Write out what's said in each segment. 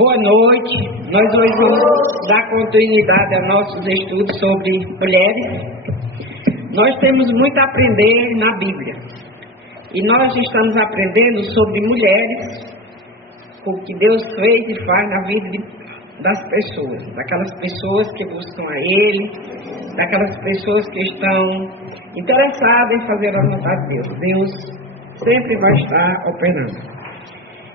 Boa noite. Nós hoje vamos dar continuidade aos nossos estudos sobre mulheres. Nós temos muito a aprender na Bíblia. E nós estamos aprendendo sobre mulheres, o que Deus fez e faz na vida das pessoas. Daquelas pessoas que buscam a Ele, daquelas pessoas que estão interessadas em fazer a vontade de Deus. Deus sempre vai estar operando.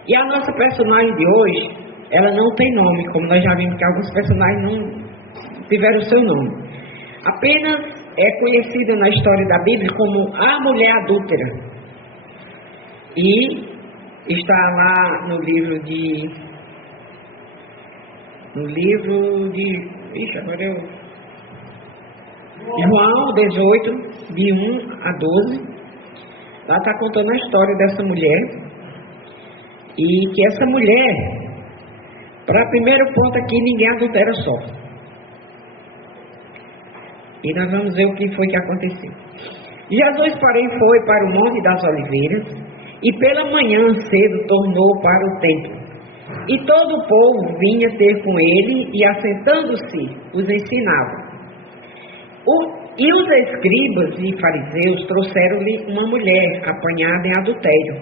E a nossa personagem de hoje, ela não tem nome, como nós já vimos que alguns personagens não tiveram o seu nome. Apenas é conhecida na história da Bíblia como a mulher adúltera. E está lá no livro de... João 18, de 1 a 12. Lá está contando a história dessa mulher. E que essa mulher... Para primeiro ponto aqui, ninguém adultera só. E nós vamos ver o que foi que aconteceu. Jesus, porém, foi para o Monte das Oliveiras e pela manhã cedo tornou para o templo. E todo o povo vinha ter com ele e, assentando-se, os ensinava. E os escribas e fariseus trouxeram-lhe uma mulher apanhada em adultério.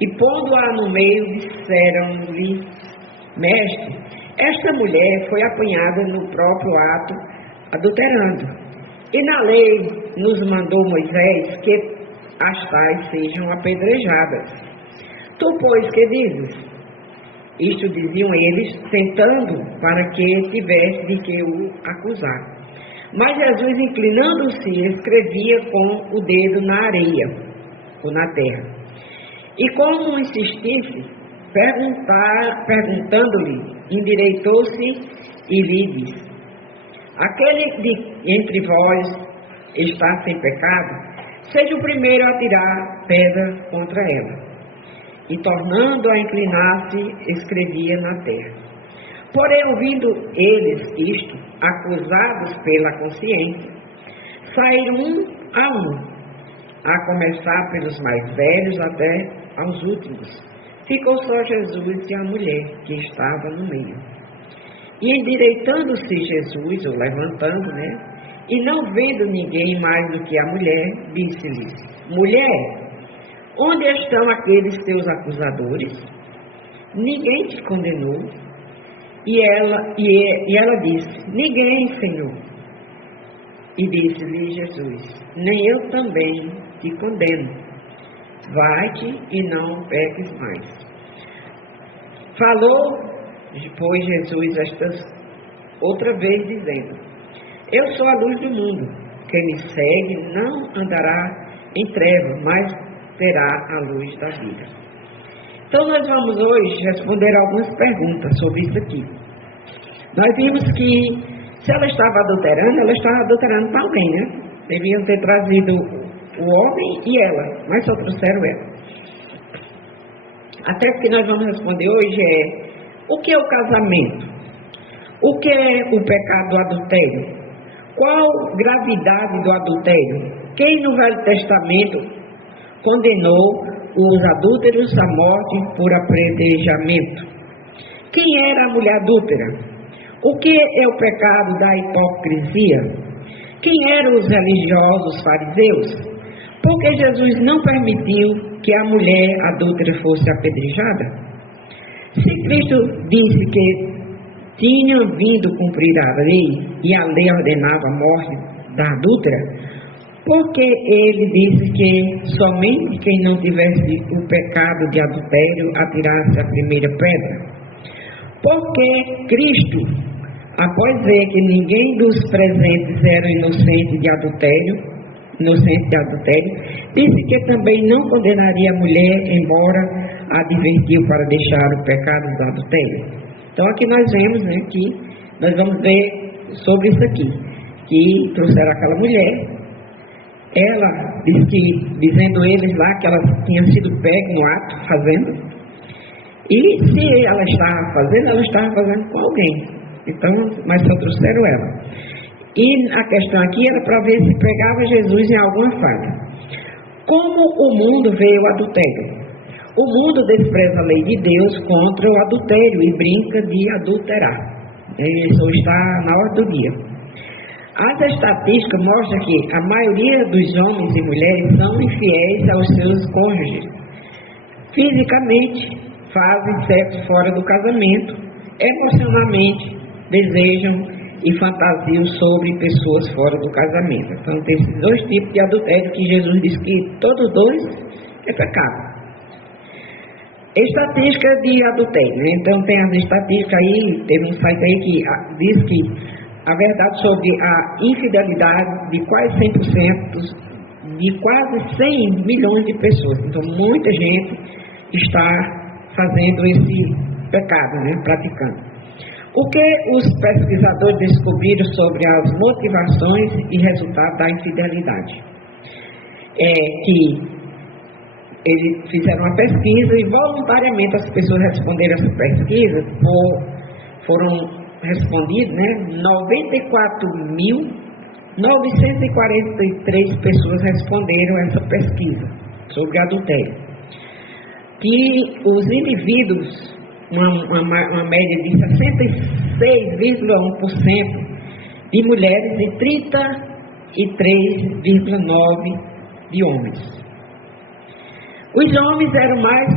E pondo-a no meio, disseram-lhe: Mestre, esta mulher foi apanhada no próprio ato, adulterando. E na lei nos mandou Moisés que as tais sejam apedrejadas. Tu, pois, que dizes? Isto diziam eles, tentando para que tivesse de que o acusar. Mas Jesus, inclinando-se, escrevia com o dedo na areia, ou na terra. E como insistisse, perguntando-lhe, endireitou-se e lhe disse: Aquele entre vós está sem pecado, seja o primeiro a tirar pedra contra ela. E tornando a inclinar-se, escrevia na terra. Porém, ouvindo eles isto, acusados pela consciência, saíram um, a começar pelos mais velhos até aos últimos. Ficou só Jesus e a mulher que estava no meio. E endireitando-se Jesus, ou levantando, e não vendo ninguém mais do que a mulher, disse-lhes: Mulher, onde estão aqueles teus acusadores? Ninguém te condenou? E ela disse: Ninguém, Senhor. E disse-lhe Jesus: Nem eu também te condeno. Vai-te e não peques mais. Falou, pois, Jesus estas outra vez, dizendo: Eu sou a luz do mundo. Quem me segue não andará em trevas, mas terá a luz da vida. Então nós vamos hoje responder algumas perguntas sobre isso aqui. Nós vimos que se ela estava adulterando para alguém, Deviam ter trazido o homem e ela, mas só trouxeram ela. Até que nós vamos responder hoje o que é o casamento? O que é o pecado do adultério? Qual gravidade do adultério? Quem no Velho Testamento condenou os adúlteros à morte por apedrejamento? Quem era a mulher adúltera? O que é o pecado da hipocrisia? Quem eram os religiosos fariseus? Porque Jesus não permitiu que a mulher adúltera fosse apedrejada? Se Cristo disse que tinham vindo cumprir a lei e a lei ordenava a morte da adúltera, porque ele disse que somente quem não tivesse o pecado de adultério atirasse a primeira pedra? Porque Cristo, após ver que ninguém dos presentes era inocente de adultério, disse que também não condenaria a mulher, embora a advertiu para deixar o pecado do adultério. Então aqui nós vemos, que nós vamos ver sobre isso aqui, que trouxeram aquela mulher. Ela disse que, dizendo eles lá que ela tinha sido pega no ato, fazendo, e se ela estava fazendo com alguém. Então, mas só trouxeram ela. E a questão aqui era para ver se pegava Jesus em alguma falha. Como o mundo vê o adultério? O mundo despreza a lei de Deus contra o adultério e brinca de adulterar. Isso está na ordem do dia. As estatísticas mostram que a maioria dos homens e mulheres são infiéis aos seus cônjuges. Fisicamente, fazem sexo fora do casamento. Emocionalmente, desejam e fantasiam sobre pessoas fora do casamento. Então, tem esses dois tipos de adultério que Jesus diz que todos dois é pecado. Estatística de adultério, né? Então tem as estatísticas aí, teve um site aí que diz que a verdade sobre a infidelidade de quase 100%, de quase 100 milhões de pessoas. Então muita gente está fazendo esse pecado, né? Praticando. O que os pesquisadores descobriram sobre as motivações e resultados da infidelidade? É que eles fizeram uma pesquisa e voluntariamente as pessoas responderam essa pesquisa, foram respondidas, né? 94.943 pessoas responderam essa pesquisa sobre adultério. Que os indivíduos, uma média de 66,1% de mulheres e 33,9% de homens. Os homens eram mais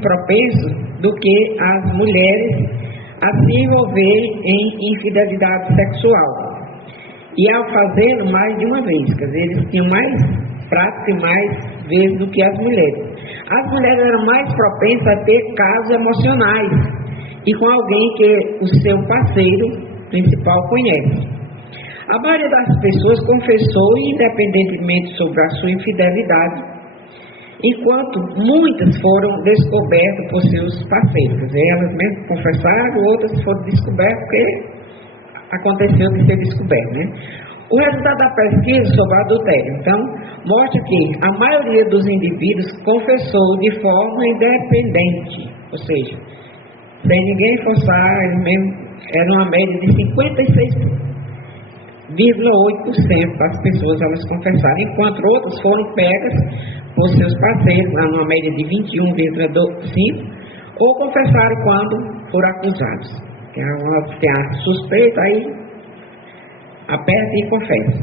propensos do que as mulheres a se envolver em infidelidade sexual. E ao fazê-lo mais de uma vez, quer dizer, eles tinham mais prática e mais vezes do que as mulheres. As mulheres eram mais propensas a ter casos emocionais e com alguém que o seu parceiro principal conhece. A maioria das pessoas confessou independentemente sobre a sua infidelidade, enquanto muitas foram descobertas por seus parceiros. Quer dizer, elas mesmas confessaram, outras foram descobertas porque aconteceu de ser descoberto, né? O resultado da pesquisa sobre o adultério, então, mostra que a maioria dos indivíduos confessou de forma independente, ou seja, sem ninguém forçar, eles mesmo, era uma média de 56,8% das pessoas elas confessaram, enquanto outras foram pegas por seus parceiros, lá numa média de 21,5%, ou confessaram quando foram acusados. Tem a suspeita, aí aperta e confessa.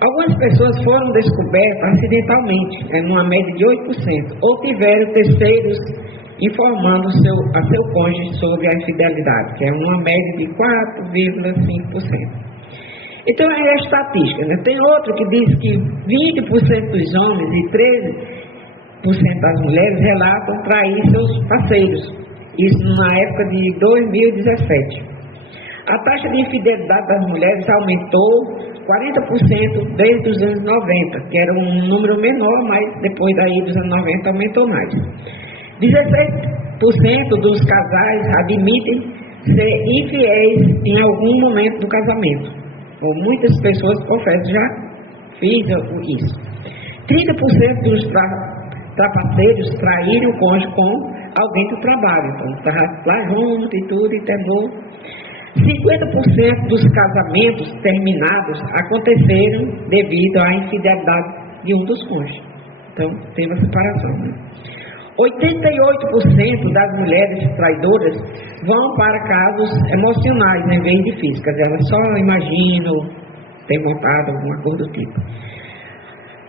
Algumas pessoas foram descobertas acidentalmente, numa média de 8%, ou tiveram terceiros informando a seu cônjuge sobre a infidelidade, que é uma média de 4,5%. Então é a estatística, né? Tem outro que diz que 20% dos homens e 13% das mulheres relatam trair seus parceiros. Isso na época de 2017. A taxa de infidelidade das mulheres aumentou 40% desde os anos 90, que era um número menor, mas depois daí dos anos 90 aumentou mais. 16% dos casais admitem ser infiéis em algum momento do casamento. Ou muitas pessoas confessam, já fiz isso. 30% dos trapaceiros traíram o cônjuge com alguém do trabalho. Então, estava lá junto e tudo, e terminou. 50% dos casamentos terminados aconteceram devido à infidelidade de um dos cônjuges. Então, teve a separação, né? 88% das mulheres traidoras vão para casos emocionais em vez de físicas. Elas só imaginam ter montado alguma coisa do tipo.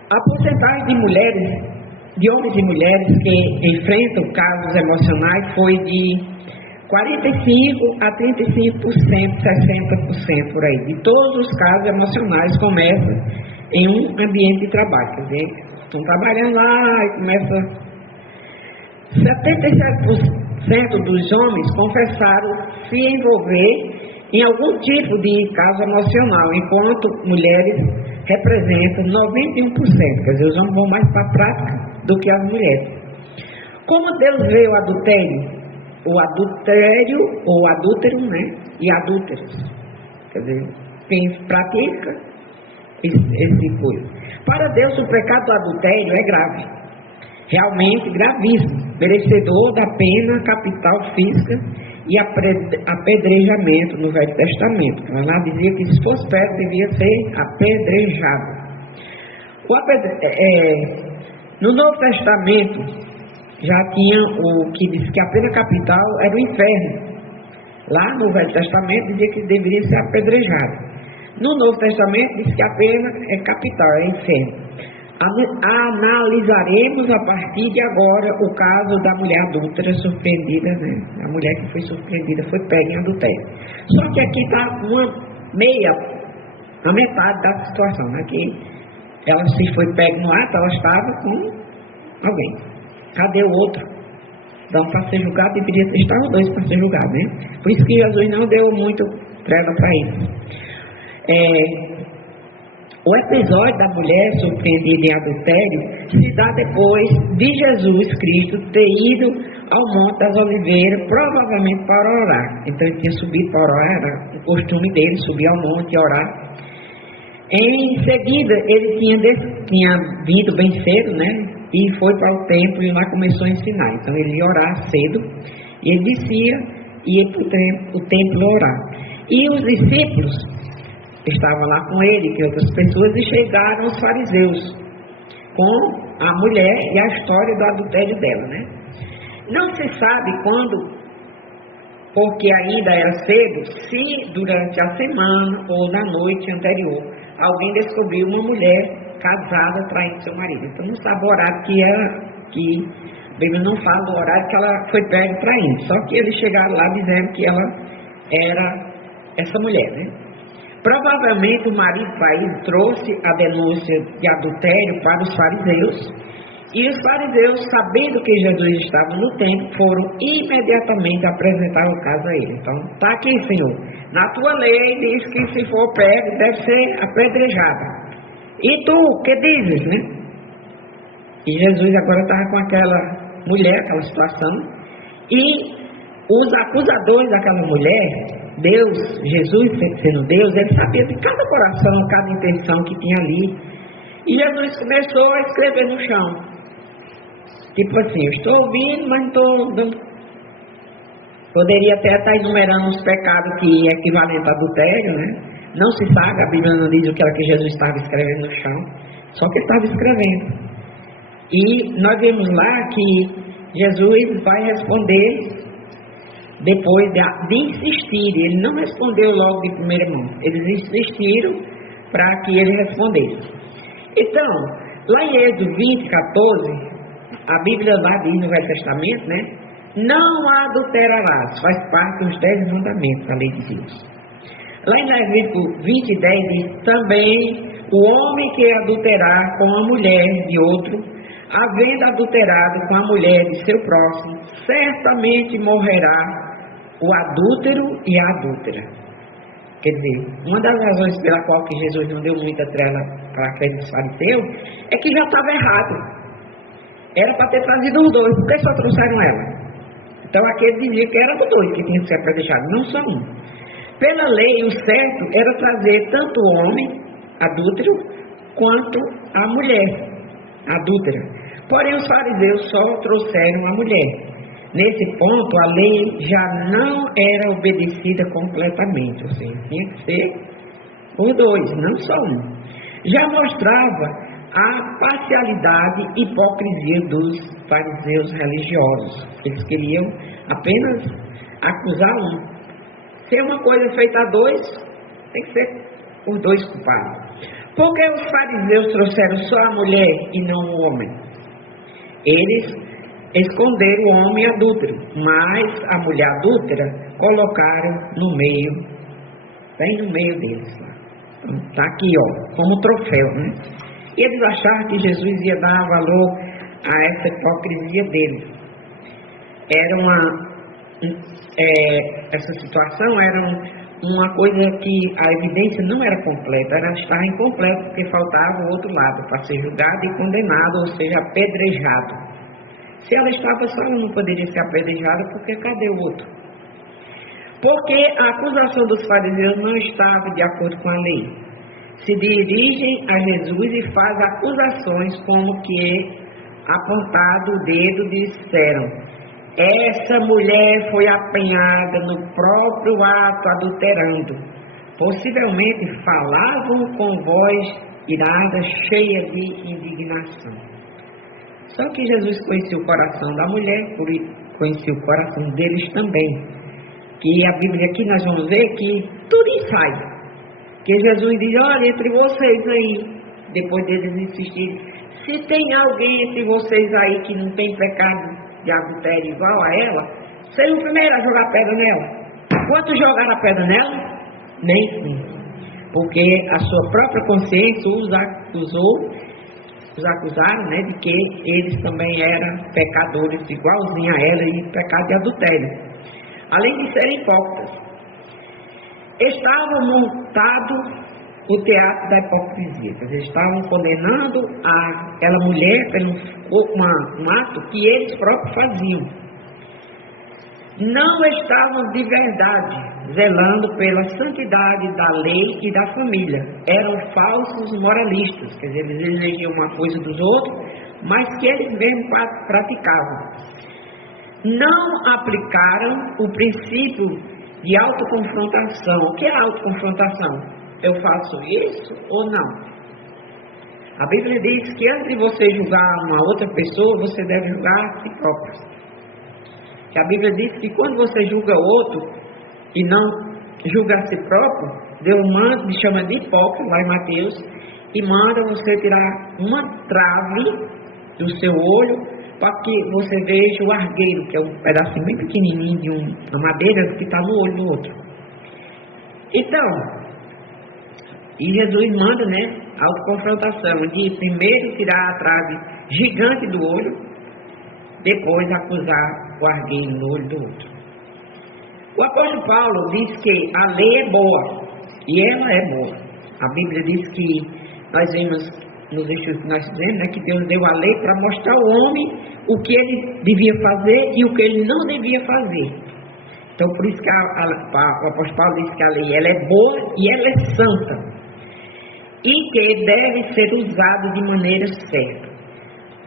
A porcentagem de mulheres, de homens e mulheres que enfrentam casos emocionais foi de 45% a 35%, 60% por aí. De todos os casos emocionais começam em um ambiente de trabalho. Quer dizer, estão trabalhando lá e começa... 77% dos homens confessaram se envolver em algum tipo de caso emocional, enquanto mulheres representam 91%. Quer dizer, os homens vão mais para a prática do que as mulheres. Como Deus vê o adultério? O adultério, ou adúltero, né? E adúlteros. Quer dizer, quem pratica esse coisa. Para Deus, o pecado do adultério é grave. Realmente gravíssimo, merecedor da pena capital física e apedrejamento no Velho Testamento. Lá dizia que se fosse perto devia ser apedrejado. No Novo Testamento, já tinha o que diz que a pena capital era o inferno. Lá no Velho Testamento dizia que deveria ser apedrejado. No Novo Testamento diz que a pena é capital, é inferno. Analisaremos a partir de agora o caso da mulher adúltera surpreendida, né? A mulher que foi surpreendida foi pega em adultério. Só que aqui está a metade da situação, né? Que ela se foi pega no ato, ela estava com alguém. Cadê o outro? Então, para ser julgado, deveria estar os dois para ser julgado, né? Por isso que Jesus não deu muito trela para isso. O episódio da mulher surpreendida em adultério se dá depois de Jesus Cristo ter ido ao Monte das Oliveiras, provavelmente para orar. Então ele tinha subido para orar, era o costume dele subir ao monte e orar. Em seguida, ele tinha vindo bem cedo, né? E foi para o templo e lá começou a ensinar. Então ele ia orar cedo e ele descia e ia para o templo orar. E os discípulos estavam lá com ele, que outras pessoas, e chegaram os fariseus com a mulher e a história do adultério dela, né? Não se sabe quando, porque ainda era cedo, se durante a semana ou na noite anterior alguém descobriu uma mulher casada traindo seu marido. Então não sabe o horário que a Bíblia não fala do horário que ela foi pega traindo. Só que eles chegaram lá dizendo que ela era essa mulher, né? Provavelmente o marido traído trouxe a denúncia de adultério para os fariseus, e os fariseus, sabendo que Jesus estava no templo, foram imediatamente apresentar o caso a ele. Então, está aqui, Senhor, na tua lei diz que se for pego deve ser apedrejada. E tu, o que dizes, né? E Jesus agora estava com aquela mulher, aquela situação, e os acusadores daquela mulher, Deus, Jesus sendo Deus, ele sabia de cada coração, cada intenção que tinha ali. E Jesus começou a escrever no chão. Tipo assim, eu estou ouvindo, mas não estou dando. Poderia até estar enumerando os pecados que é equivalente a adultério, né? Não se sabe, a Bíblia não diz o que era que Jesus estava escrevendo no chão, só que ele estava escrevendo. E nós vemos lá que Jesus vai responder depois de insistir. Ele não respondeu logo de primeira mão, eles insistiram para que ele respondesse. Então, lá em Êxodo 20, 14, a Bíblia lá diz no Velho Testamento, né? Não adulterarás, faz parte dos 10 mandamentos da lei de Deus. Lá em Levítico 20, 10 diz também: o homem que adulterar com a mulher de outro, havendo adulterado com a mulher de seu próximo, certamente morrerá o adúltero e a adúltera. Quer dizer, uma das razões pela qual que Jesus não deu muita trela para aqueles fariseus é que já estava errado. Era para ter trazido os dois, por que só trouxeram ela? Então aquele dizia que era dos dois que tinha que ser apedrejado, não só um. Pela lei, o certo era trazer tanto o homem adúltero quanto a mulher adúltera. Porém, os fariseus só trouxeram a mulher. Nesse ponto, a lei já não era obedecida completamente, ou seja, tinha que ser os dois, não só um. Já mostrava a parcialidade e hipocrisia dos fariseus religiosos. Eles queriam apenas acusar um. Se é uma coisa feita a dois, tem que ser os dois culpados. Por que os fariseus trouxeram só a mulher e não o homem? Eles esconderam o homem adúltero, mas a mulher adúltera colocaram no meio, bem no meio deles. Está aqui, ó, como troféu, né? E eles acharam que Jesus ia dar valor a essa hipocrisia deles. Essa situação era uma coisa que a evidência não era completa, ela estava incompleta porque faltava o outro lado para ser julgado e condenado, ou seja, apedrejado. Se ela estava só, ela não poderia ser apedrejada, porque cadê o outro? Porque a acusação dos fariseus não estava de acordo com a lei. Se dirigem a Jesus e fazem acusações como que, apontado o dedo, disseram: essa mulher foi apanhada no próprio ato adulterando. Possivelmente falavam com voz irada, cheia de indignação. Só que Jesus conhecia o coração da mulher, conhecia o coração deles também. Que a Bíblia aqui nós vamos ver que tudo ensaia. Que Jesus diz, olha, entre vocês aí, depois deles insistirem, se tem alguém entre vocês aí que não tem pecado de adultério igual a ela, seja o primeiro a jogar pedra nela. Quantos jogaram a pedra nela? Nem um. Porque a sua própria consciência os acusaram, né, de que eles também eram pecadores igualzinho a ela e pecado de adultério. Além de serem hipócritas. Estava montado o teatro da hipocrisia. Quer dizer, estavam condenando aquela mulher pelo um ato que eles próprios faziam. Não estavam de verdade zelando pela santidade da lei e da família. Eram falsos moralistas. Quer dizer, eles exigiam uma coisa dos outros, mas que eles mesmos praticavam. Não aplicaram o princípio de autoconfrontação. O que é autoconfrontação? Eu faço isso ou não? A Bíblia diz que antes de você julgar uma outra pessoa, você deve julgar a si próprio. Que a Bíblia diz que quando você julga outro e não julga a si próprio, Deus manda, me chama de hipócrita, lá em Mateus, e manda você tirar uma trave do seu olho para que você veja o argueiro, que é um pedacinho bem pequenininho de uma madeira que está no olho do outro. Então, e Jesus manda, né, a autoconfrontação, de primeiro tirar a trave gigante do olho, depois acusar o argueiro no olho do outro. O apóstolo Paulo diz que a lei é boa, e ela é boa. A Bíblia diz que nós vemos nos estudos que nós fizemos, né, que Deus deu a lei para mostrar ao homem o que ele devia fazer e o que ele não devia fazer. Então, por isso que o apóstolo Paulo diz que a lei ela é boa e ela é santa. E que deve ser usada de maneira certa,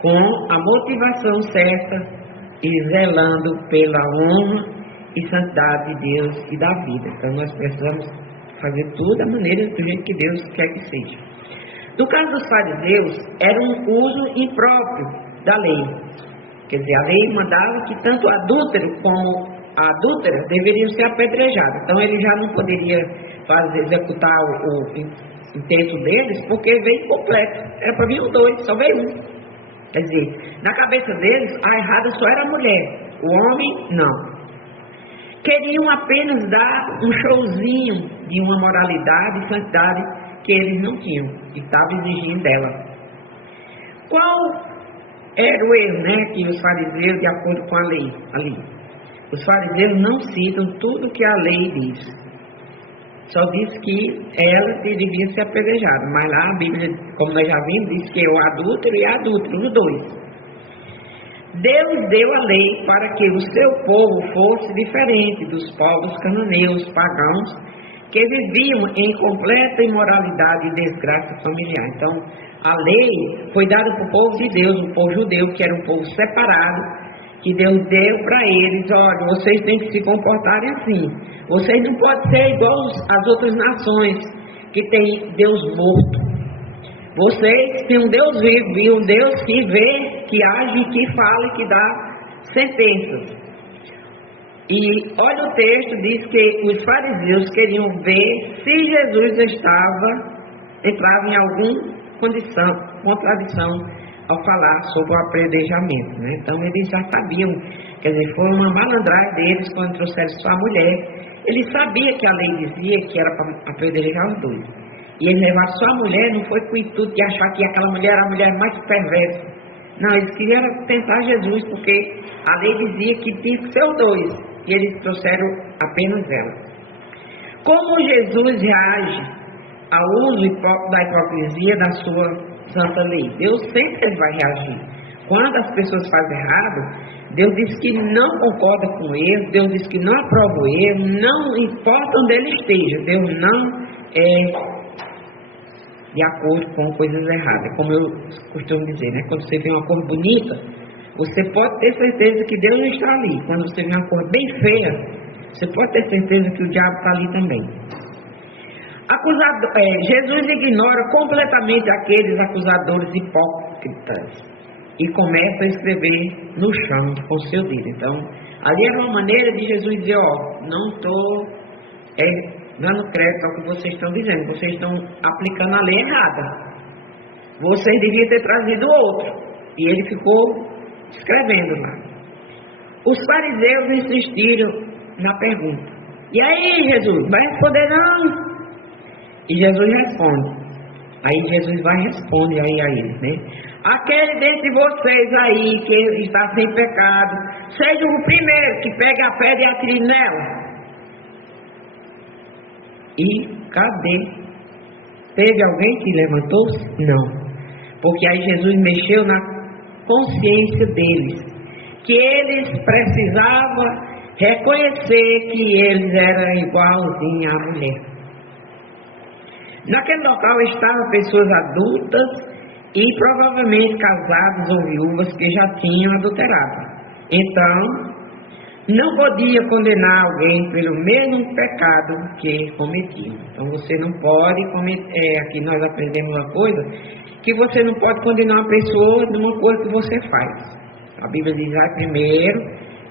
com a motivação certa e zelando pela honra e santidade de Deus e da vida. Então, nós precisamos fazer tudo da maneira do jeito que Deus quer que seja. No caso dos fariseus, era um uso impróprio da lei. Quer dizer, a lei mandava que tanto o adúltero como a adúltera deveriam ser apedrejados. Então, ele já não poderia executar o intento deles, porque veio completo. Era para vir os dois, só veio um. Quer dizer, na cabeça deles, a errada só era a mulher, o homem, não. Queriam apenas dar um showzinho de uma moralidade e santidade que eles não tinham, e estavam exigindo dela. Qual era o erro, né, que os fariseus, de acordo com a lei, ali? Os fariseus não citam tudo que a lei diz. Só diz que ela devia ser apedrejada, mas lá a Bíblia, como nós já vimos, diz que é o adúltero e a adúltera, os dois. Deus deu a lei para que o seu povo fosse diferente dos povos cananeus, pagãos, que viviam em completa imoralidade e desgraça familiar. Então, a lei foi dada para o povo de Deus, o povo judeu, que era um povo separado, que Deus deu para eles, olha, vocês têm que se comportarem assim. Vocês não podem ser igual às outras nações, que tem Deus morto. Vocês têm um Deus vivo, e um Deus que vê, que age, que fala e que dá sentenças. E olha o texto, diz que os fariseus queriam ver se Jesus entrava em alguma contradição ao falar sobre o apedrejamento, né? Então eles já sabiam, quer dizer, foi uma malandragem deles quando trouxeram sua mulher. Eles sabiam que a lei dizia que era para apedrejar os dois. E eles levaram sua mulher, não foi com o intuito de achar que aquela mulher era a mulher mais perversa. Não, eles queriam tentar Jesus, porque a lei dizia que tinha que ser os dois. E eles trouxeram apenas ela. Como Jesus reage ao uso da hipocrisia da sua santa lei? Deus sempre vai reagir. Quando as pessoas fazem errado, Deus diz que não concorda com o erro, Deus diz que não aprova o erro, não importa onde ele esteja, Deus não é de acordo com coisas erradas. Como eu costumo dizer, né? Quando você vê uma cor bonita, você pode ter certeza que Deus não está ali. Quando você vê uma cor bem feia, você pode ter certeza que o diabo está ali também. Jesus ignora completamente aqueles acusadores hipócritas. e começa a escrever no chão com seu dedo. Então, ali era uma maneira de Jesus dizer, não estou dando crédito ao que vocês estão dizendo, vocês estão aplicando a lei errada. Vocês deviam ter trazido outro. E ele ficou escrevendo lá. Os fariseus insistiram na pergunta. E aí, Jesus, vai responder não? E Jesus responde. Aí Jesus vai e responde aí a eles, né? Aquele dentre vocês aí que está sem pecado, seja o primeiro que pegue a pedra e atire nela. E cadê? Teve alguém que levantou-se? Não. Porque aí Jesus mexeu na consciência deles, que eles precisavam reconhecer que eles eram igualzinhos à mulher. Naquele local estavam pessoas adultas e provavelmente casados ou viúvas que já tinham adulterado. Então, não podia condenar alguém pelo mesmo pecado que cometiam. Então, você não pode cometer. Aqui nós aprendemos uma coisa, que você não pode condenar uma pessoa de uma coisa que você faz. A Bíblia diz, vai primeiro,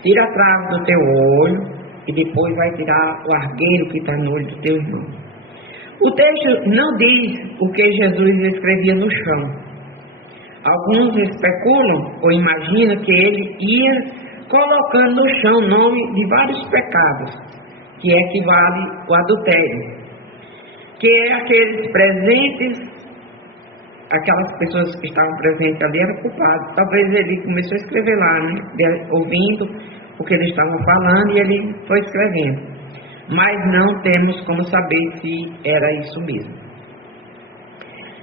tira a trave do teu olho e depois vai tirar o argueiro que está no olho do teu irmão. O texto não diz o que Jesus escrevia no chão. Alguns especulam ou imaginam que ele ia colocando no chão o nome de vários pecados, que equivale ao adultério, que é aqueles presentes, aquelas pessoas que estavam presentes ali eram culpadas. Talvez ele começou a escrever lá, né? Ouvindo o que eles estavam falando e ele foi escrevendo. Mas não temos como saber se era isso mesmo.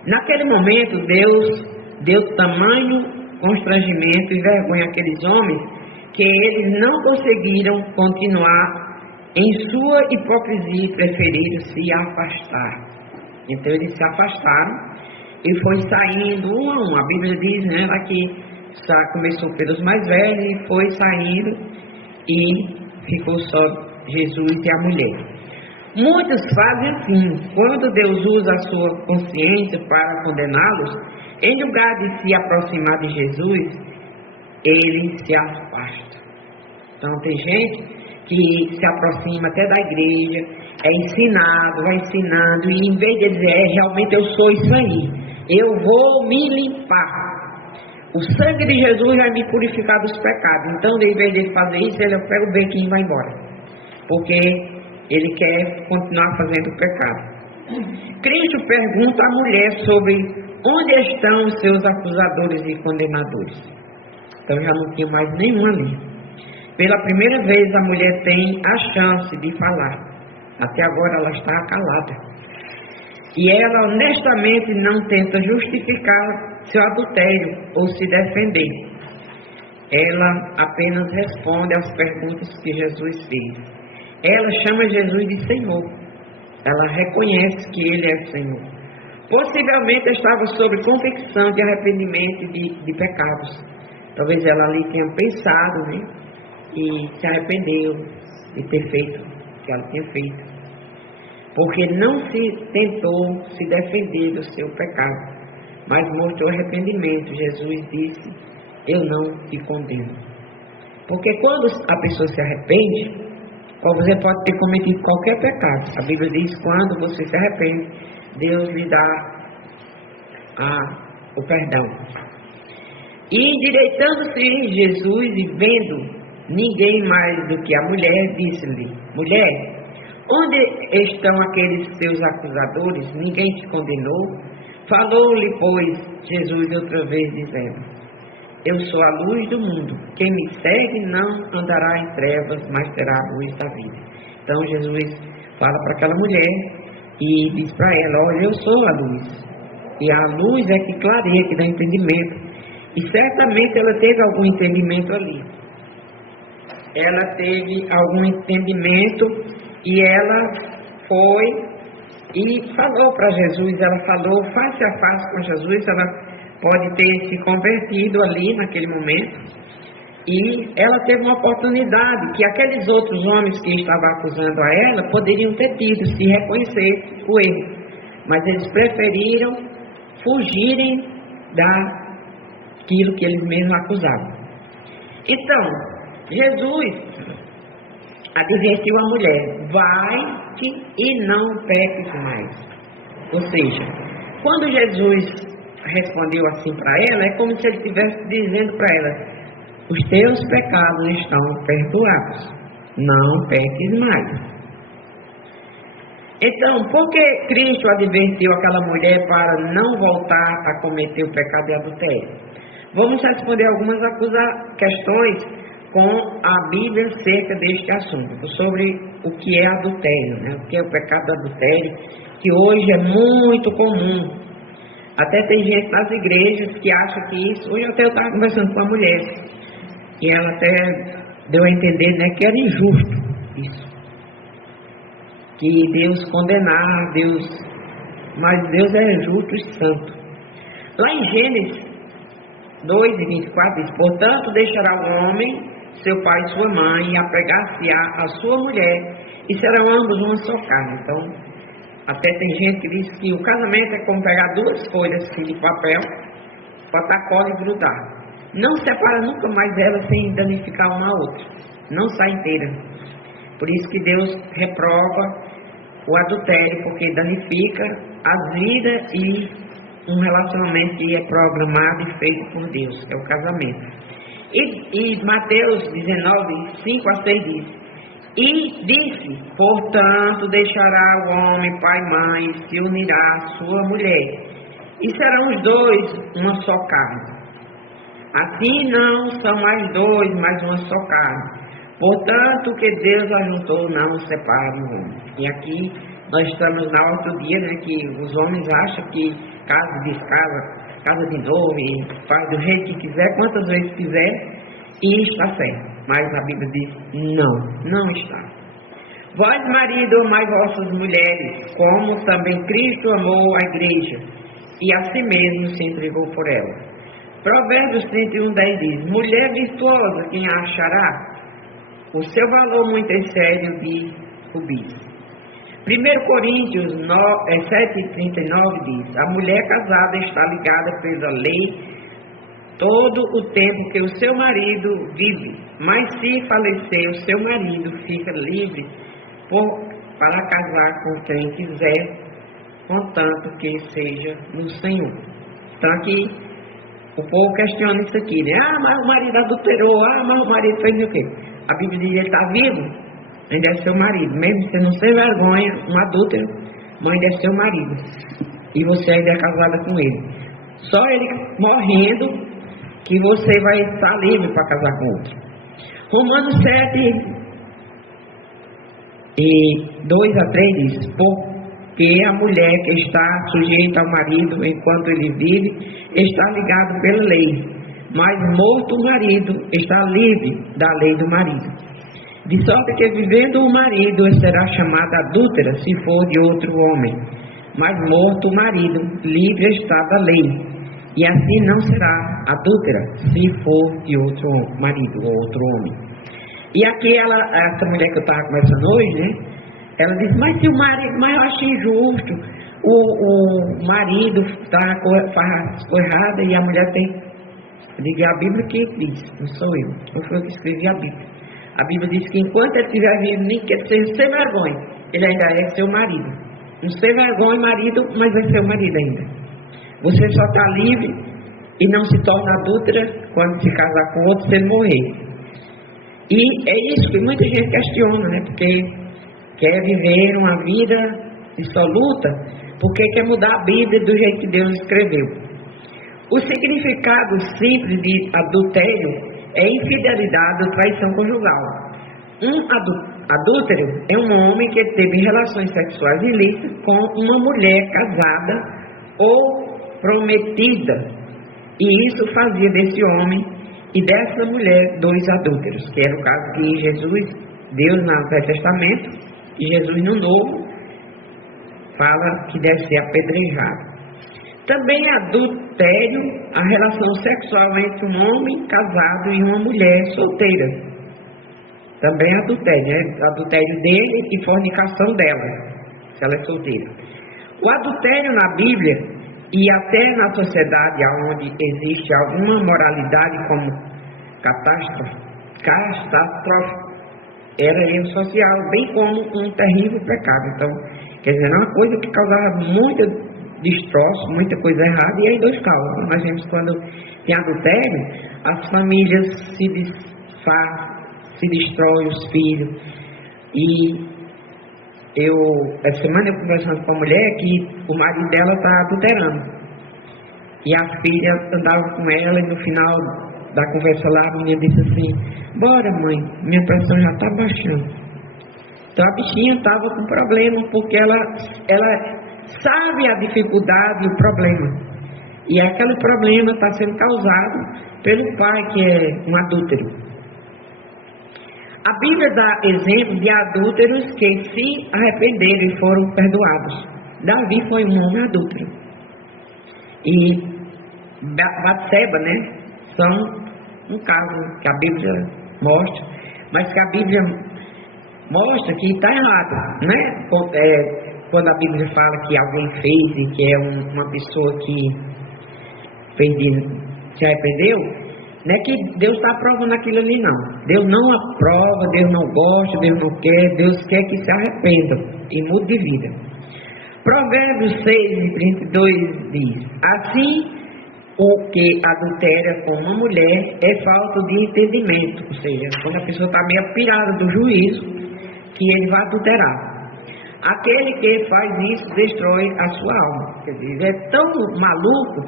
Naquele momento, Deus deu tamanho constrangimento e vergonha àqueles homens que eles não conseguiram continuar em sua hipocrisia e preferiram se afastar. Então eles se afastaram e foi saindo um a um. A Bíblia diz, né, lá que começou pelos mais velhos e foi saindo e ficou só Jesus e a mulher. Muitos fazem assim, quando Deus usa a sua consciência para condená-los, em lugar de se aproximar de Jesus, ele se afasta. Então tem gente que se aproxima até da igreja, é ensinado, vai ensinando, e em vez de dizer, realmente eu sou isso aí, eu vou me limpar, o sangue de Jesus vai me purificar dos pecados. Então, em vez de fazer isso, ele pega o bequinho e vai embora, porque ele quer continuar fazendo o pecado. Cristo pergunta à mulher sobre onde estão os seus acusadores e condenadores. Então já não tinha mais nenhum ali. Pela primeira vez a mulher tem a chance de falar. Até agora ela está calada. E ela honestamente não tenta justificar seu adultério ou se defender. Ela apenas responde às perguntas que Jesus fez. Ela chama Jesus de Senhor. Ela reconhece que Ele é Senhor. Possivelmente estava sob convicção de arrependimento e de pecados. Talvez ela ali tenha pensado, né? E se arrependeu de ter feito o que ela tinha feito. Porque não se tentou se defender do seu pecado, mas mostrou arrependimento. Jesus disse, eu não te condeno. Porque quando a pessoa se arrepende, você pode ter cometido qualquer pecado. A Bíblia diz, quando você se arrepende, Deus lhe dá o perdão. E endireitando-se Jesus e vendo ninguém mais do que a mulher, disse-lhe, mulher, onde estão aqueles teus acusadores? Ninguém te condenou? Falou-lhe, pois, Jesus outra vez, dizendo, eu sou a luz do mundo. Quem me segue não andará em trevas, mas terá a luz da vida. Então Jesus fala para aquela mulher e diz para ela, olha, eu sou a luz. E a luz é que clareia, que dá entendimento. E certamente ela teve algum entendimento ali. Ela teve algum entendimento e ela foi e falou para Jesus. Ela falou face a face com Jesus. Ela pode ter se convertido ali naquele momento. E ela teve uma oportunidade que aqueles outros homens que estavam acusando a ela poderiam ter tido, se reconhecer o erro. Mas eles preferiram fugirem da aquilo que eles mesmos acusavam. Então, Jesus advertiu a mulher: vai-te e não peques mais. Ou seja, quando Jesus respondeu assim para ela, é como se ele estivesse dizendo para ela: os teus pecados estão perdoados, não peques mais. Então, por que Cristo advertiu aquela mulher para não voltar a cometer o pecado de adultério? Vamos responder algumas questões com a Bíblia acerca deste assunto, sobre o que é adultério, né? O que é o pecado do adultério, que hoje é muito comum. Até tem gente nas igrejas que acha que isso... Hoje até eu estava conversando com uma mulher, e ela até deu a entender, né, que era injusto isso. Que Deus condenar, mas Deus é justo e santo. Lá em Gênesis 2:24 diz: portanto deixará o homem seu pai e sua mãe, e apegar-se-á a sua mulher, e serão ambos uma só carne. Então, até tem gente que diz que o casamento é como pegar duas folhas de papel, botar cola e grudar. Não separa nunca mais ela sem danificar uma a outra, não sai inteira. Por isso que Deus reprova o adultério, porque danifica a vida e um relacionamento que é programado e feito por Deus, é o casamento. E Mateus 19:5-6 diz: e disse, portanto deixará o homem pai e mãe, e se unirá à sua mulher, e serão os dois uma só carne. Assim não são mais dois, mas uma só carne. Portanto, o que Deus ajuntou, não separe o homem. E aqui nós estamos na outro dia, né, que os homens acham que casa descasa, casa de novo, e faz do jeito que quiser, quantas vezes quiser, e está certo. Mas a Bíblia diz: não está. Vós, marido, amai vossas mulheres, como também Cristo amou a igreja, e a si mesmo se entregou por ela. Provérbios 31:10 diz: mulher virtuosa, quem a achará? O seu valor muito excede de rubis. 1 Coríntios 7:39 diz: a mulher casada está ligada pela lei todo o tempo que o seu marido vive, mas se falecer o seu marido, fica livre para casar com quem quiser, contanto que seja no Senhor. Então aqui o povo questiona isso aqui, né? Mas o marido adulterou, mas o marido fez o quê? A Bíblia diz: ele está vivo, ainda é seu marido, mesmo você não sem vergonha, um adúltero, mas ainda é seu marido, e você ainda é casada com ele. Só ele morrendo que você vai estar livre para casar com outro. Romanos 7:2-3 diz: porque a mulher que está sujeita ao marido enquanto ele vive está ligada pela lei, mas morto o marido está livre da lei do marido. De sorte que vivendo o marido será chamada adúltera se for de outro homem, mas morto o marido, livre está da lei. E assim não será adúltera se for de outro marido ou outro homem. E aqui essa mulher que eu estava conversando hoje, né? Ela disse: mas se o marido, mas eu achei injusto, o marido faz coisa errada e a mulher tem. Eu digo: é a Bíblia que diz, não sou eu. Não foi eu que escrevi a Bíblia. A Bíblia diz que enquanto ele estiver vivo, nem quer ser sem vergonha, ele ainda é seu marido. Não sem vergonha marido, mas é seu marido ainda. Você só está livre e não se torna adúltera quando se casar com outro, se ele morrer. E é isso que muita gente questiona, né? Porque quer viver uma vida dissoluta, porque quer mudar a Bíblia do jeito que Deus escreveu. O significado simples de adultério é infidelidade ou traição conjugal. Um adúltero é um homem que teve relações sexuais ilícitas com uma mulher casada ou prometida, e isso fazia desse homem e dessa mulher dois adúlteros, que era o caso que Jesus, Deus no Velho Testamento, e Jesus no Novo fala que deve ser apedrejado. Também adultério, a relação sexual entre um homem casado e uma mulher solteira. Também adultério, né? Adultério dele e fornicação dela, se ela é solteira. O adultério na Bíblia E até na sociedade onde existe alguma moralidade como catástrofe, era erro social, bem como um terrível pecado. Então, quer dizer, é uma coisa que causava muito destroço, muita coisa errada, e aí dois causam. Nós vemos quando tem adultério, as famílias se desfazem, se destroem os filhos. E essa semana eu conversando com a mulher que o marido dela está adulterando. E a filha andava com ela e no final da conversa lá a menina disse assim: bora mãe, minha pressão já está baixando. Então a bichinha estava com problema porque ela sabe a dificuldade e o problema. E aquele problema está sendo causado pelo pai que é um adúltero. A Bíblia dá exemplo de adúlteros que se arrependeram e foram perdoados. Davi foi um homem adúltero. E Batseba, né? São um caso que a Bíblia mostra, mas que a Bíblia mostra que está errado, né? Quando a Bíblia fala que alguém fez e que é uma pessoa que se arrependeu, não é que Deus está aprovando aquilo ali, não. Deus não aprova, Deus não gosta, Deus não quer, Deus quer que se arrependam e mude de vida. Provérbios 6:32 diz: assim, o que adultera com uma mulher é falta de entendimento, ou seja, quando a pessoa está meio pirada do juízo, que ele vai adulterar. Aquele que faz isso destrói a sua alma. Quer dizer, é tão maluco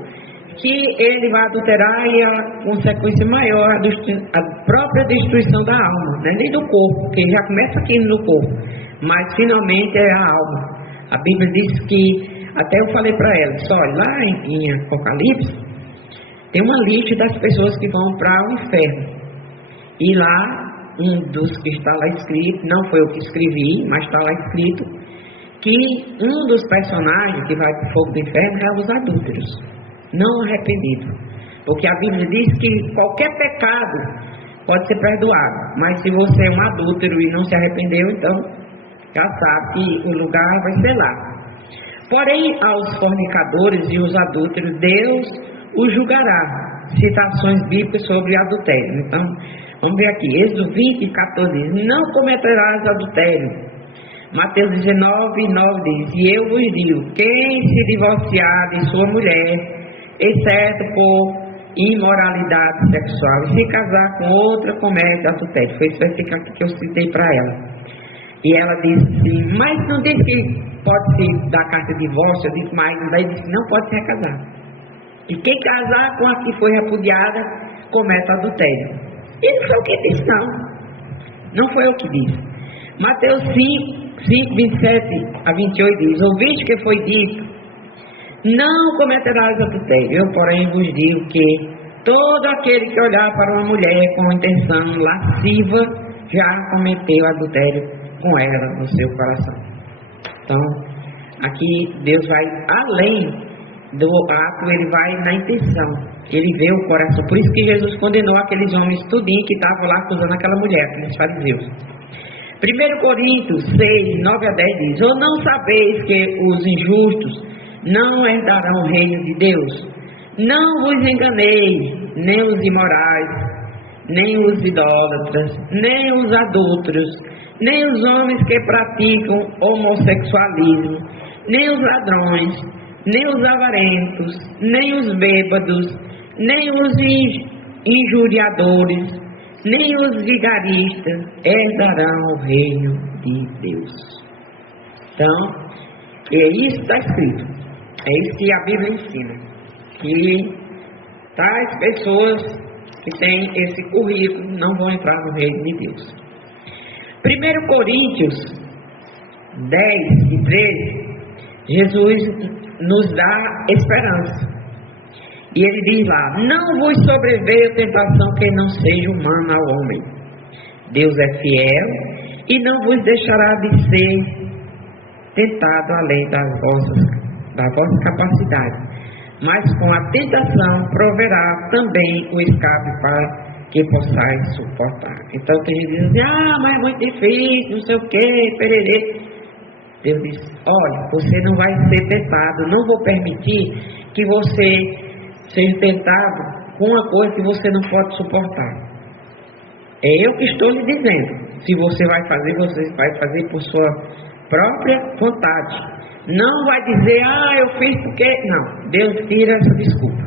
que ele vai adulterar e a consequência maior é a própria destruição da alma, não é nem do corpo, porque já começa aqui no corpo, mas finalmente é a alma. A Bíblia diz que, até eu falei para ela, olha, lá em Apocalipse, tem uma lista das pessoas que vão para o inferno. E lá, um dos que está lá escrito, não foi eu que escrevi, mas está lá escrito, que um dos personagens que vai para o fogo do inferno é os adúlteros, não arrependidos. Porque a Bíblia diz que qualquer pecado pode ser perdoado, mas se você é um adúltero e não se arrependeu, então já sabe que o lugar vai ser lá. Porém, aos fornicadores e os adúlteros, Deus os julgará. Citações bíblicas sobre adultério. Então, vamos ver aqui, Êxodo 20:14 diz: não cometerás adultério. Mateus 19:9 diz: e eu vos digo, quem se divorciar de sua mulher, exceto por imoralidade sexual, e se casar com outra, comete adultério. Foi esse versículo aqui que eu citei para ela. E ela disse assim: mas não diz que pode se dar carta de divórcio? Eu disse: mas daí disse que não pode se recasar. E quem casar com a que foi repudiada, comete adultério. E não foi o que disse, não. Não foi o que disse. Mateus 5:27-28 diz: ouviste que foi dito, não cometerás adultério. Eu, porém, vos digo que todo aquele que olhar para uma mulher com intenção lasciva, já cometeu adultério com ela no seu coração. Então, aqui Deus vai além do ato, ele vai na intenção, ele vê o coração. Por isso que Jesus condenou aqueles homens tudinho que estavam lá acusando aquela mulher, aqueles fariseus. 1 Coríntios 6:9-10 diz: ou não sabeis que os injustos não herdarão o reino de Deus? Não vos enganeis, nem os imorais, nem os idólatras, nem os adúlteros, nem os homens que praticam homossexualismo, nem os ladrões, nem os avarentos, nem os bêbados, nem os injuriadores, nem os vigaristas herdarão o reino de Deus. Então, é isso que está escrito. É isso que a Bíblia ensina. Que tais pessoas que têm esse currículo não vão entrar no reino de Deus. 1 Coríntios 10:13, Jesus nos dá esperança. E ele diz lá: não vos sobreveio tentação que não seja humana ao homem. Deus é fiel e não vos deixará de ser tentado além da vossa capacidade. Mas com a tentação proverá também o escape para que possais suportar. Então tem gente que diz: mas é muito difícil, não sei o que, pererê. Deus diz: olha, você não vai ser tentado, não vou permitir que você seja tentado com uma coisa que você não pode suportar. É eu que estou lhe dizendo. Se você vai fazer por sua própria vontade. Não vai dizer: eu fiz porque... Não, Deus tira essa desculpa.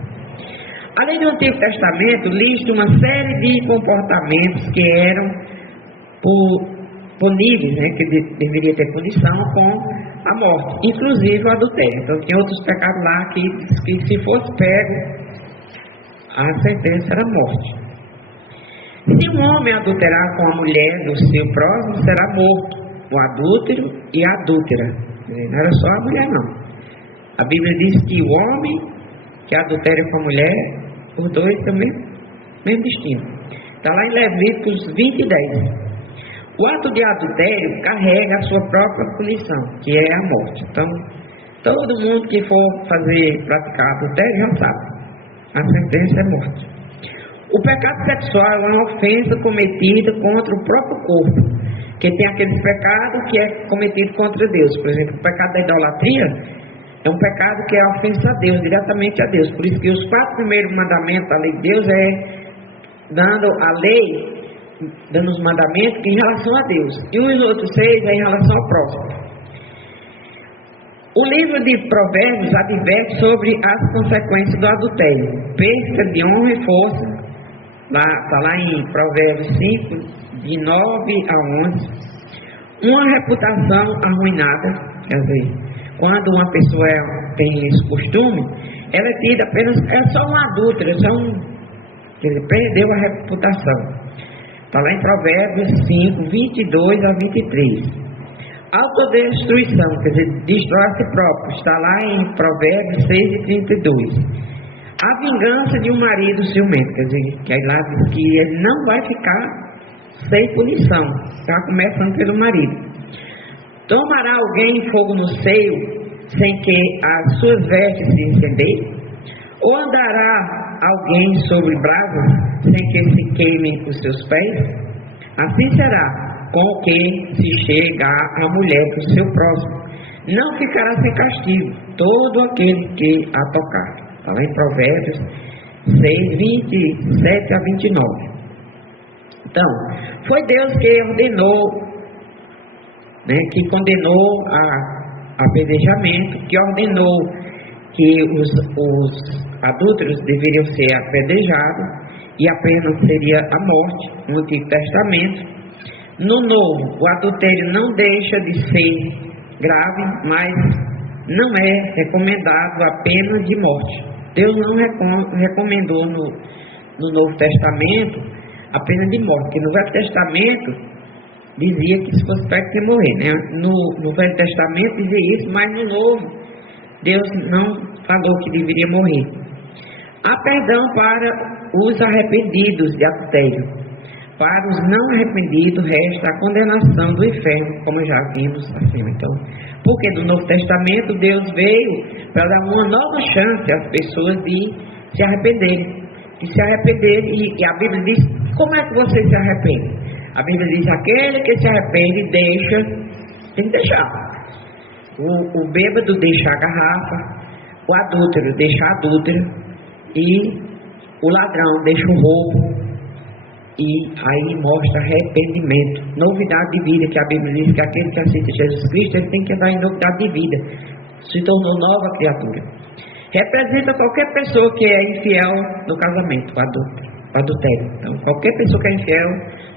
Além do Antigo Testamento, lista uma série de comportamentos que eram puníveis, né, que deveria ter punição com a morte, inclusive o adultério. Então tem outros pecados lá que se fosse pego, a sentença era morte. Se um homem adulterar com a mulher do seu próximo, será morto. O adúltero e a adúltera. Não era só a mulher, não. A Bíblia diz que o homem que adultera com a mulher, os dois têm o mesmo destino. Está lá em Levíticos 20:10. O ato de adultério carrega a sua própria punição, que é a morte. Então, todo mundo que for praticar adultério já sabe. A sentença é morte. O pecado sexual é uma ofensa cometida contra o próprio corpo. Que tem aquele pecado que é cometido contra Deus. Por exemplo, o pecado da idolatria é um pecado que é ofensa a Deus, diretamente a Deus. Por isso que os 4 primeiros mandamentos da lei de Deus dando os mandamentos em relação a Deus. E os outros 6 é em relação ao próximo. O livro de Provérbios adverte sobre as consequências do adultério. Perca de honra e força. Está lá em Provérbios 5, de 9 a 11. Uma reputação arruinada, quer dizer, quando uma pessoa tem esse costume, ela é tida apenas, é só uma adúltera, quer dizer, perdeu a reputação. Está lá em Provérbios 5, 22 a 23. Autodestruição, quer dizer, destrói a si próprio, está lá em Provérbios 6 e 32. A vingança de um marido ciumento, quer dizer, que aí lá diz que ele não vai ficar sem punição, está começando pelo marido. Tomará alguém fogo no seio, sem que as suas vestes se incendeiem? Ou andará alguém sobre brasas, sem que se queimem os seus pés? Assim será com o que se chegar a mulher do seu próximo. Não ficará sem castigo todo aquele que a tocar. Está lá em Provérbios 6, 27 a 29. Então, foi Deus que ordenou, né, que condenou a apedrejamento, que ordenou que os adúlteros deveriam ser apedrejados e a pena seria a morte no Antigo Testamento. No Novo, o adultério não deixa de ser grave, mas não é recomendado a pena de morte. Deus não recomendou no Novo Testamento a pena de morte, porque no Velho Testamento dizia que se fosse pego tinha que morrer, né? No Velho Testamento dizia isso, mas no Novo Deus não falou que deveria morrer. Há perdão para os arrependidos de adultério. Para os não arrependidos resta a condenação do inferno, como já vimos acima. Então, porque no Novo Testamento Deus veio para dar uma nova chance às pessoas de se arrependerem. De se arrependerem, e a Bíblia diz: como é que você se arrepende? A Bíblia diz: aquele que se arrepende tem que deixar. O bêbado deixa a garrafa, o adúltero deixa a adúltera, e o ladrão deixa o roubo. E aí mostra arrependimento, novidade de vida, que a Bíblia diz que aquele que aceita Jesus Cristo, ele tem que andar em novidade de vida, se tornou nova criatura. Representa qualquer pessoa que é infiel no casamento, o adultério. Então, qualquer pessoa que é infiel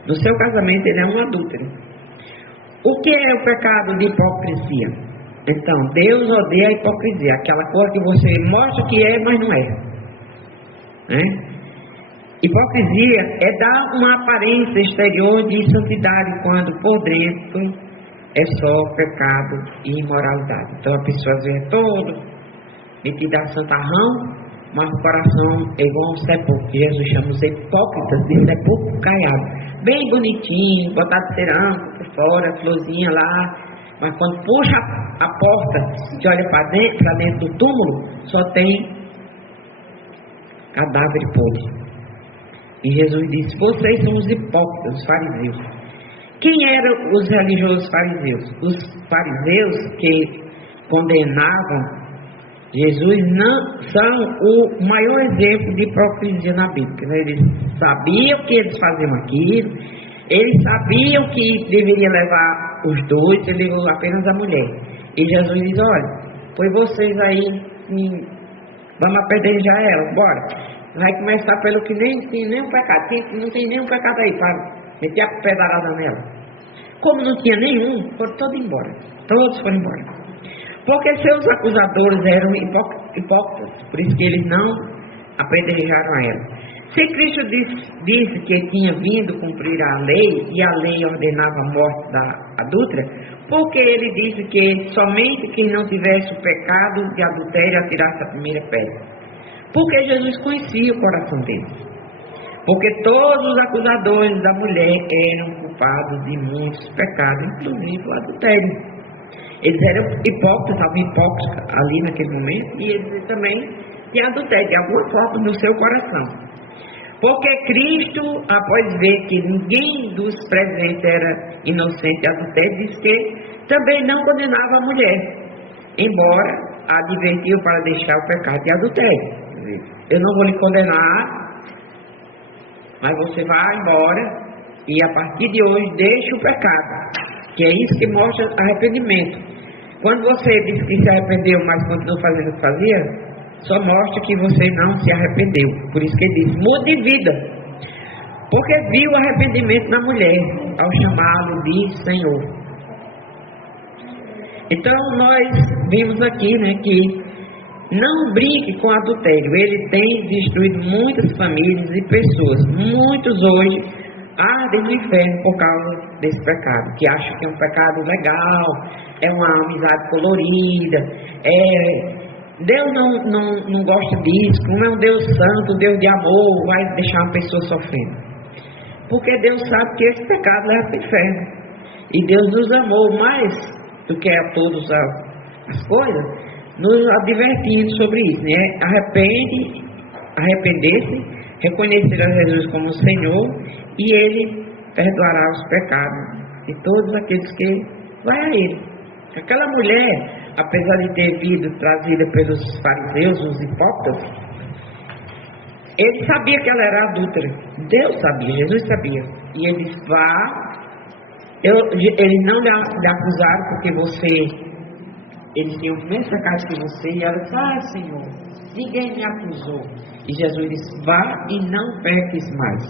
no seu casamento, ele é um adúltero. O que é o pecado de hipocrisia? Então, Deus odeia a hipocrisia, aquela coisa que você mostra que é, mas não é, né? Hipocrisia é dar uma aparência exterior de santidade, quando por dentro é só pecado e imoralidade. Então a pessoa às vezes é todo metida a santarrão, mas o coração é igual um sepulcro. Jesus chama os hipócritas de sepulcro caiado, bem bonitinho, botado cerâmica por fora, florzinha lá, mas quando puxa a porta e olha para dentro do túmulo, só tem cadáver podre. E Jesus disse: vocês são os hipócritas, os fariseus. Quem eram os religiosos fariseus? Os fariseus que condenavam Jesus não são o maior exemplo de hipocrisia na Bíblia. Eles sabiam que eles faziam aquilo, eles sabiam que deveria levar os dois, ele levou apenas a mulher. E Jesus diz: olha, foi vocês aí, vamos apedrejar ela, bora. Vai começar pelo que nem tem nenhum pecado, não tem nenhum pecado aí para meter a pedrada nela. Como não tinha nenhum, foram todos embora. Todos foram embora. Porque seus acusadores eram hipócritas, por isso que eles não apedrejaram a ela. Se Cristo disse que tinha vindo cumprir a lei, e a lei ordenava a morte da adúltera, porque ele disse que somente quem não tivesse o pecado de adultério atirasse a primeira pedra? Porque Jesus conhecia o coração deles. Porque todos os acusadores da mulher eram culpados de muitos pecados, inclusive o adultério. Eles eram hipócritas, estavam hipócritas ali naquele momento, e eles também tinham adultério, de alguma forma, no seu coração. Porque Cristo, após ver que ninguém dos presentes era inocente de adultério, disse que também não condenava a mulher, embora advertiu para deixar o pecado de adultério. Eu não vou lhe condenar, mas você vai embora e a partir de hoje deixe o pecado, que é isso que mostra arrependimento. Quando você diz que se arrependeu, mas continua fazendo o que fazia, só mostra que você não se arrependeu. Por isso que ele diz: mude de vida. Porque viu o arrependimento na mulher ao chamá-lo de Senhor. Então nós vimos aqui, que não brinque com adultério. Ele tem destruído muitas famílias e pessoas. Muitos hoje ardem no inferno por causa desse pecado, que acham que é um pecado legal, é uma amizade colorida, Deus não gosta disso, como é um Deus santo, um Deus de amor, vai deixar uma pessoa sofrendo. Porque Deus sabe que esse pecado leva para o inferno. E Deus nos amou mais do que a todas as coisas, nos advertindo sobre isso, arrepender-se, reconhecer a Jesus como Senhor, e Ele perdoará os pecados de todos aqueles que vai a Ele. Aquela mulher, apesar de ter sido trazida pelos fariseus, os hipócritas, ele sabia que ela era adúltera. Deus sabia, Jesus sabia. E ele disse: eles não lhe acusaram porque eles tinham os mesmos pecados que você. E ela disse: Senhor, ninguém me acusou. E Jesus disse: vá e não peques mais.